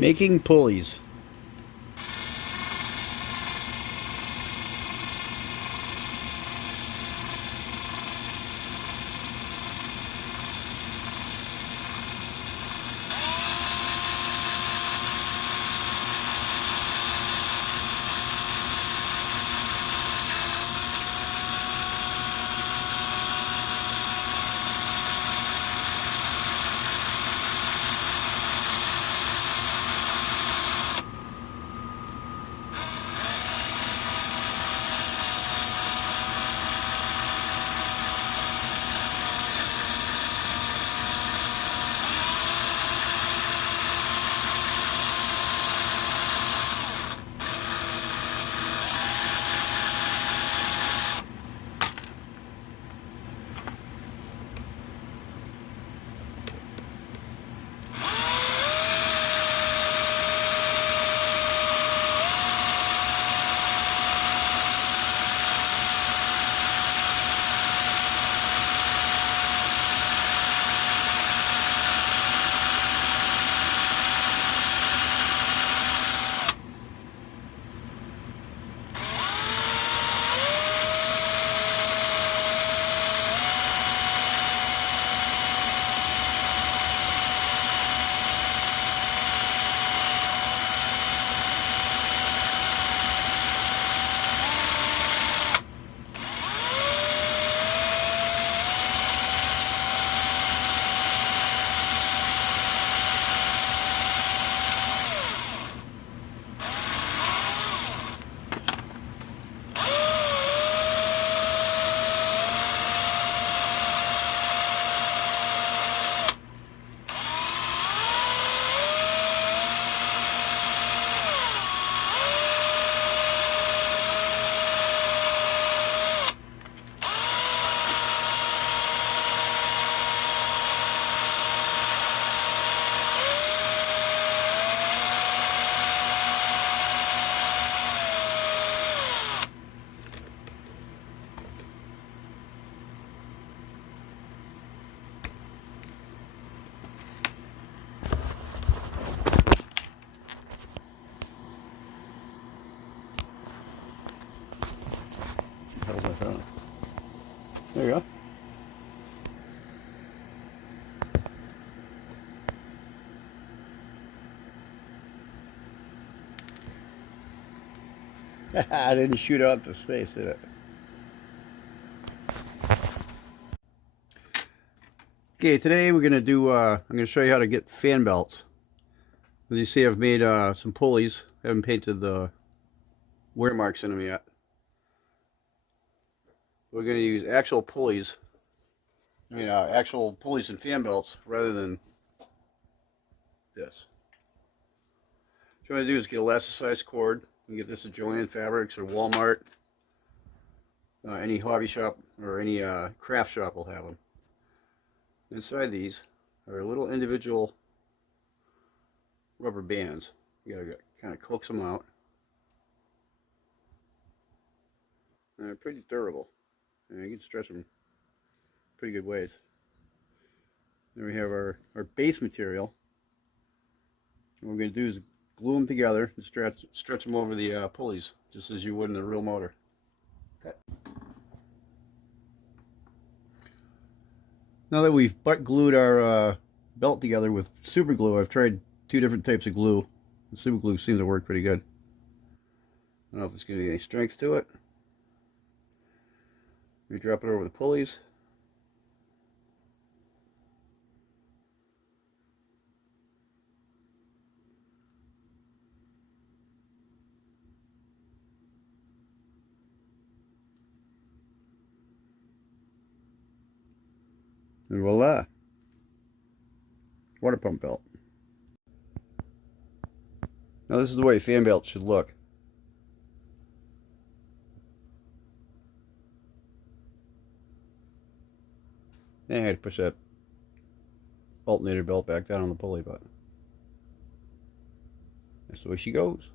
Making pulleys. How's my phone? There you go. I didn't shoot out to space, did it? Okay, today we're gonna do. I'm gonna show you how to get fan belts. As you see, I've made some pulleys. I haven't painted the wear marks in them yet. We're gonna use actual pulleys. Actual pulleys and fan belts rather than this. What you want to do is get elasticized cord. You can get this at Joann Fabrics or Walmart. Any hobby shop or any craft shop will have them. Inside these are little individual rubber bands. You gotta kind of coax them out. And they're pretty durable. And you can stretch them pretty good ways. Then we have our base material. What we're going to do is glue them together and stretch them over the pulleys, just as you would in a real motor. Okay. Now that we've butt glued our belt together with super glue, I've tried 2 different types of glue. The super glue seems to work pretty good. I don't know if there's going to be any strength to it. We drop it over the pulleys. And voila, water pump belt. Now this is the way a fan belt should look. And I had to push that alternator belt back down on the pulley, but that's the way she goes.